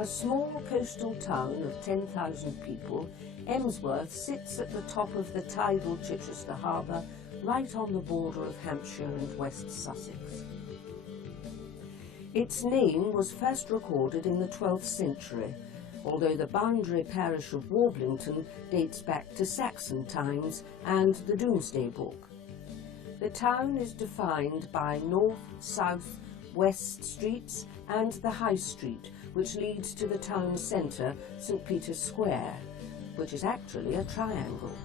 A small coastal town of 10,000 people, Emsworth sits at the top of the tidal Chichester Harbour, right on the border of Hampshire and West Sussex. Its name was first recorded in the 12th century, although the boundary parish of Warblington dates back to Saxon times and the Domesday Book. The town is defined by north, south, west streets and the High Street, which leads to the town centre, St Peter's Square, which is actually a triangle.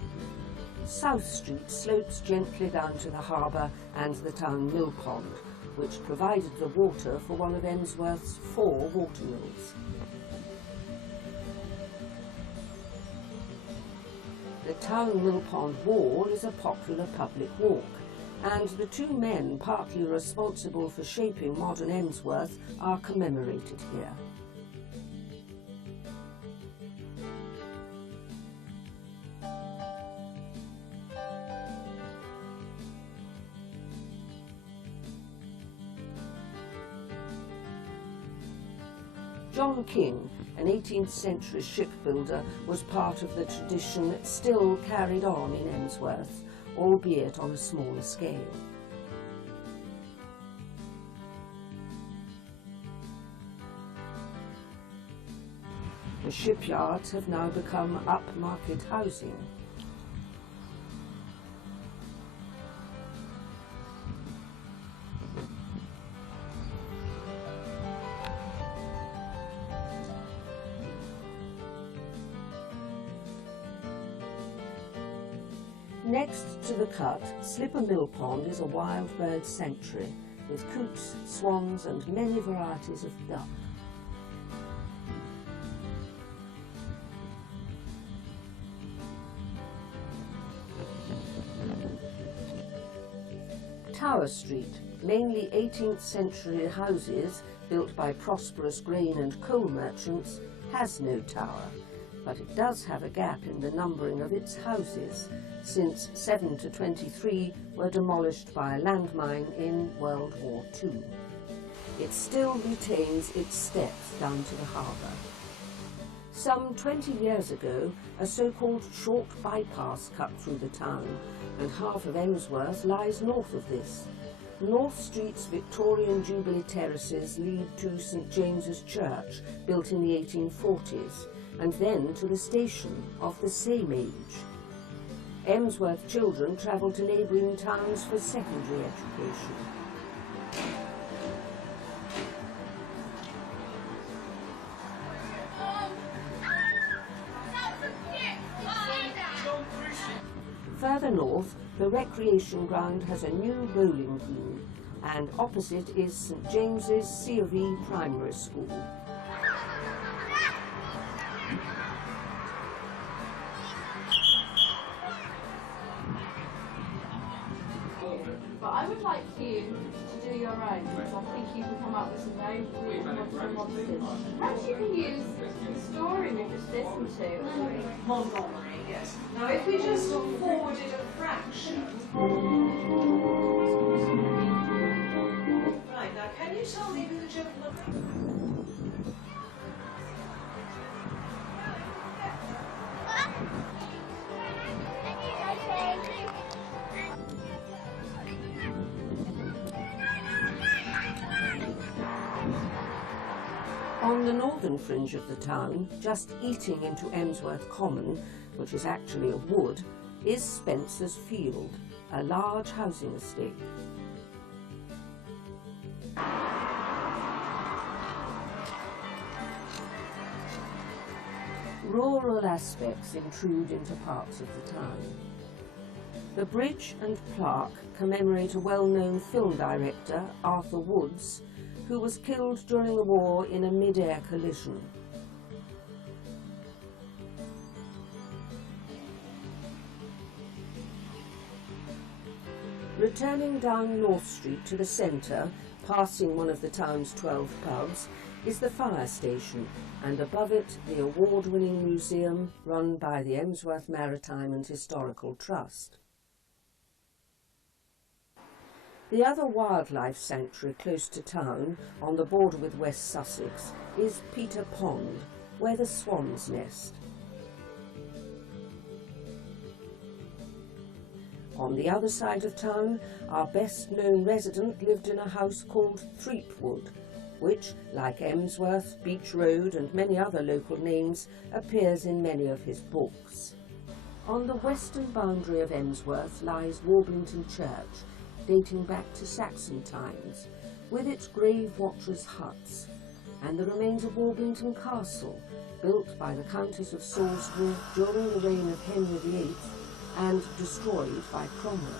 South Street slopes gently down to the harbour and the town mill pond, which provided the water for one of Emsworth's 4 watermills. The town mill pond wall is a popular public walk, and the 2 men partly responsible for shaping modern Emsworth are commemorated here. John King, an 18th century shipbuilder, was part of the tradition still carried on in Emsworth, albeit on a smaller scale. The shipyards have now become upmarket housing. Next to the cut, Slipper Mill Pond is a wild bird sanctuary with coots, swans and many varieties of duck. Tower Street, mainly 18th century houses built by prosperous grain and coal merchants, has no tower, but it does have a gap in the numbering of its houses, since 7 to 23 were demolished by a landmine in World War II. It still retains its steps down to the harbour. Some 20 years ago, a so-called short bypass cut through the town, and half of Emsworth lies north of this. North Street's Victorian Jubilee terraces lead to St James's Church, built in the 1840s, and then to the station of the same age. Emsworth children travel to neighbouring towns for secondary education. Further north, the recreation ground has a new bowling green, and opposite is St James's C of E Primary School. But I would like you to do your own, because I think you can come up with some very weird monsters. Perhaps you can use the story we just listened to. Montgomery, yes. Now if we just forwarded a fraction. Right, now can you tell me who the gentleman On the northern fringe of the town, just eating into Emsworth Common, which is actually a wood, is Spencer's Field, a large housing estate. Rural aspects intrude into parts of the town. The bridge and plaque commemorate a well-known film director, Arthur Woods, who was killed during the war in a mid-air collision. Returning down North Street to the centre, passing one of the town's 12 pubs, is the fire station, and above it the award-winning museum run by the Emsworth Maritime and Historical Trust. The other wildlife sanctuary close to town, on the border with West Sussex, is Peter Pond, where the swans nest. On the other side of town, our best-known resident lived in a house called Threepwood, which, like Emsworth, Beach Road and many other local names, appears in many of his books. On the western boundary of Emsworth lies Warblington Church, dating back to Saxon times, with its grave watchers' huts, and the remains of Warblington Castle, built by the Countess of Salisbury during the reign of Henry VIII and destroyed by Cromwell.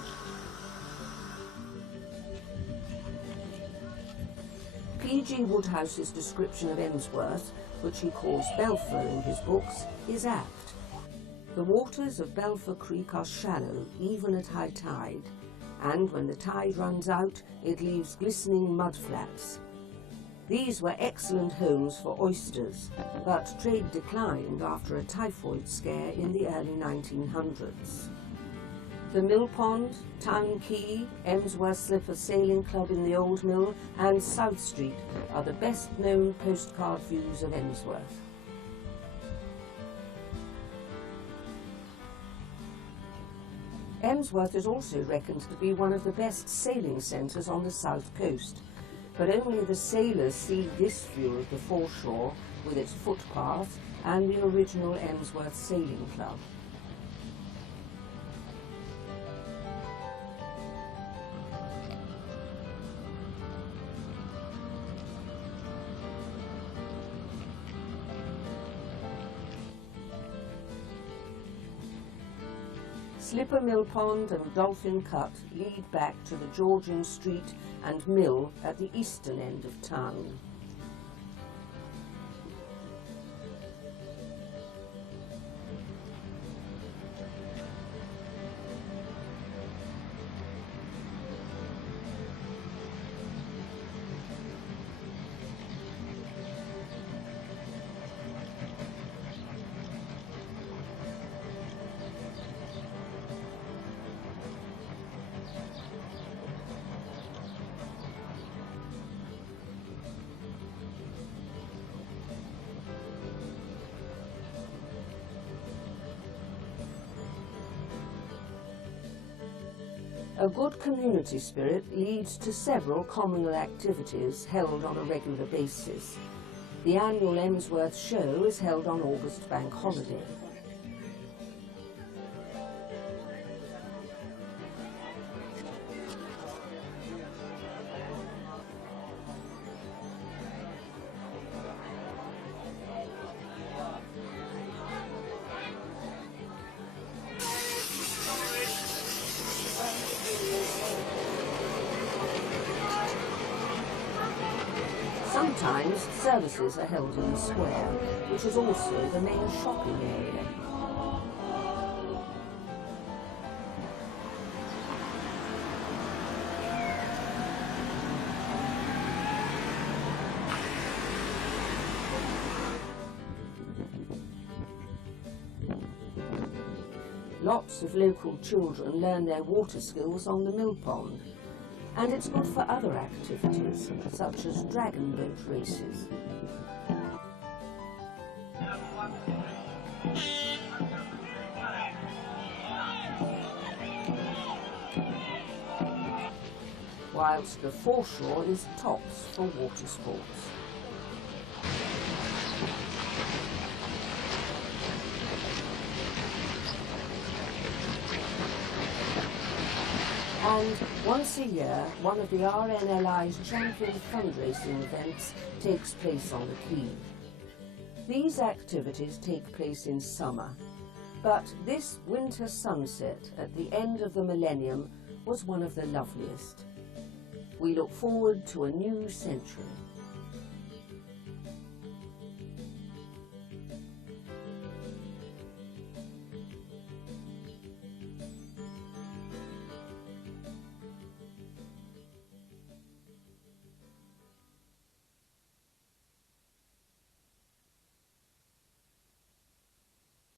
P.G. Woodhouse's description of Emsworth, which he calls Belpher in his books, is apt. The waters of Belpher Creek are shallow, even at high tide, and when the tide runs out, it leaves glistening mudflats. These were excellent homes for oysters, but trade declined after a typhoid scare in the early 1900s. The Mill Pond, Town Quay, Emsworth Slipper Sailing Club in the Old Mill and South Street are the best-known postcard views of Emsworth. Emsworth is also reckoned to be one of the best sailing centres on the south coast, but only the sailors see this view of the foreshore with its footpath and the original Emsworth Sailing Club. Slipper Mill Pond and Dolphin Cut lead back to the Georgian Street and Mill at the eastern end of town. A good community spirit leads to several communal activities held on a regular basis. The annual Emsworth Show is held on August Bank Holiday. Sometimes services are held in the square, which is also the main shopping area. Lots of local children learn their water skills on the mill pond, and it's good for other activities, such as dragon boat races. Whilst the foreshore is tops for water sports. And once a year, one of the RNLI's champion fundraising events takes place on the quay. These activities take place in summer, but this winter sunset at the end of the millennium was one of the loveliest. We look forward to a new century.